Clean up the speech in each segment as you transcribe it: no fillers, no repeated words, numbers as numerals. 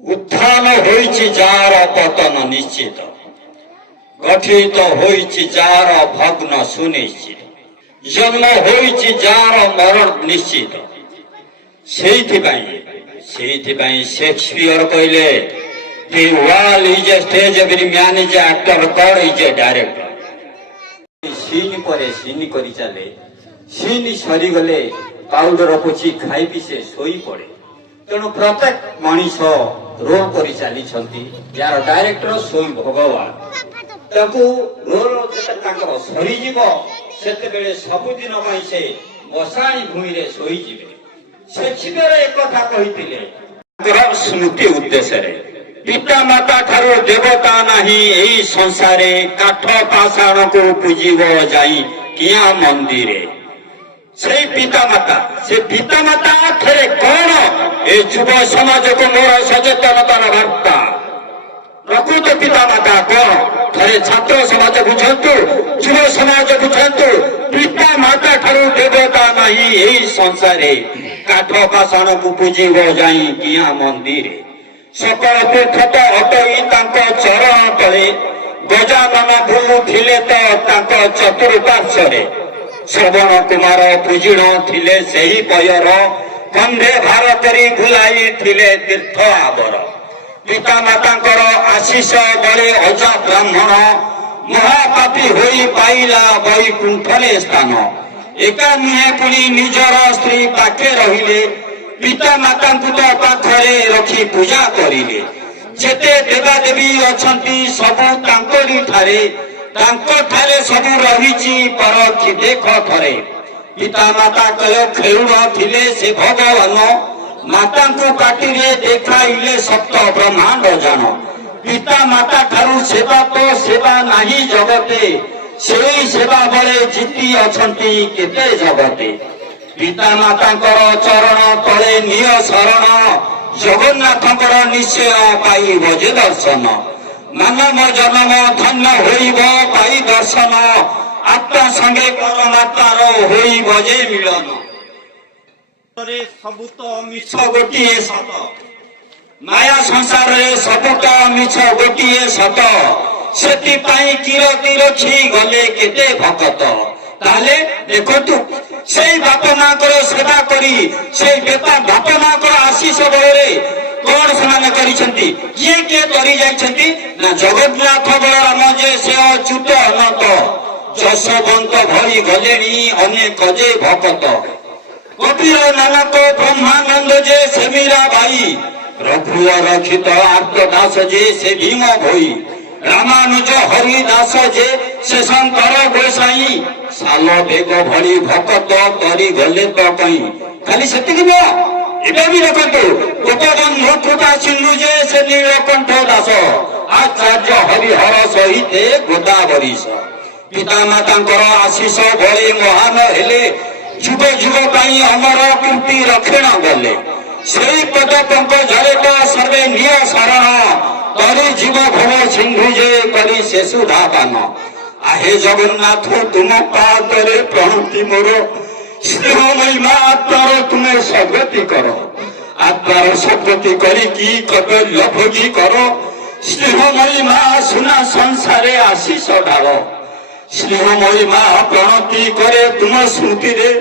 उत्थान होइछि जार पतन निश्चित, गठित होइछि जार भग्न सुनिश्चित, जन्म होइछि जार मरण निश्चित। सेइथिपाई शेक्सपियर कहले the world is a stage, every man is an actor, God is a director. Scene परे सीन करी चले, सीन सरी गले पाउडर पोछि खाई पी से सोई पड़े। तेणु प्रत्येक मनीष रोल करी चली छंती, यार डायरेक्टर सोई भगवान। ताकू रोल जते तांकर सरी जीव, सेते बेले सबुदिन पई से मशाणी भूमि रे सोई जीवे। शेक्सपियर एक कथा कहितिले, तांकर स्मृति उद्देश्य रे पिता माता ठारू देवता नाही एई संसारे, काठ पाषाण को पूजिब जाई किया मंदिरे। से पिता माता थे कौन ए युव समाज को मोर सचेतनतार वार्ता। प्रकृत पिता माता कौन थे छात्र समाज बुझंतु, युव समाज बुझंतु। पिता माता ठारू देवता नाही एई संसारे, काठ पाषाण को पूजिब जाई किया मंदिरे। सकल तीर्थ अटई चरण तले, गजानन बुलुथिले तो चतुर्पार्श्वरे। श्रवण कुमार पूजिण थिले सेही पयर, कंधे भार करी भुलाई थिले तीर्थ आबर। पिता मातांकर आशीष बळे अजा ब्राह्मण, महापापी होई पाइला वैकुंठरे स्थान। एका नुहे पुणी निजर स्त्री पाखे रहिले, पिता माता पाखरे रखी पूजा करिले। जेते देवादेवी अछंती सबु तांकरी ठारे, सबु रहिछि परखि देख थरे। पिता माता कय खेउण थिले से भगवान, मातांकु पाटिरे देखाइले सप्त ब्रह्मांड जान। पिता माता ठारू सेवा तो सेवा नाही जगते, सेई सेवा बळे जीति अछंती केते जगते। पिता मातांकर चरण तले निय शरण, जगन्नाथंकर निश्चय पाइब जे दर्शन। मानव जन्म धन्य होइब पाई दर्शन, आत्मा संगे परमात्मार होइब जे मिलन। सबु तो मिछ गोटिए सत, माया संसार सबु तो मिछ गोटिए सत। सेतिपाई किरती रखी गले केते भक्त। ताले देखतु से बाप मांकर सेवा करी, से बाप मांकर आशीष बଳରେ कौन से करिसेंती, किए करी जाइछंती ना जगन्नाथ बलराम जे से अच्युत अनंत, जशवंत भई गलेनी अनेक जे भक्त। कपिल नानक ब्रह्मानंद जे से मीरा बाई, रघु रक्षित आर्तदास जे से भीम भई। रामानुज हरिदास जे से शंकर गोसाई, साल बेग भली भक्त तरी गले तो कहीं। खाली सेतिक एबे भी रखतु, गोपबंधु कृपा सिंधु जे से नीलकंठ दास, आचार्य हरिहर सहिते गोदावरीश। पिता मातांकर आशीष बळे महान हेले, जुग जुग पाई अमर कीर्ति रक्षण गले। सेई पद पंकजरे तो सर्वे निय शरण, तरी जीव भव सिंधु जे करी से सुधापान। आहे जगन्नाथ तुम पादरे प्रणति मोर, स्नेह महिमा आत्मार तुम्हें सद्गति करो। आत्मार सद्गति करी की कर्तव्य भोगी करो। स्नेह महिमा सुना संसारे आशीष ढाल। स्नेह महिमा प्रणति करे तुम स्मृति रे,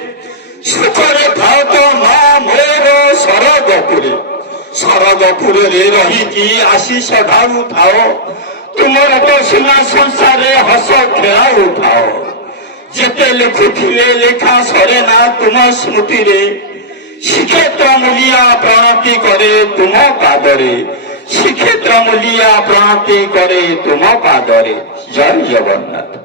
सुखरे थाओ तो मां मोर सरगपुरे। सरगपुरे रही की आशीष ढालु थाओ, तुमर तो सुना संसारे हस खेला उठाओ। जेते लिखुथिले लेखा सरे ना तुम स्मृति रे, श्रीक्षेत्र मूलिया प्रणति करे तुम पादरे। श्रीक्षेत्र मूलिया प्रणति करे तुम पादरे। जय जगन्नाथ।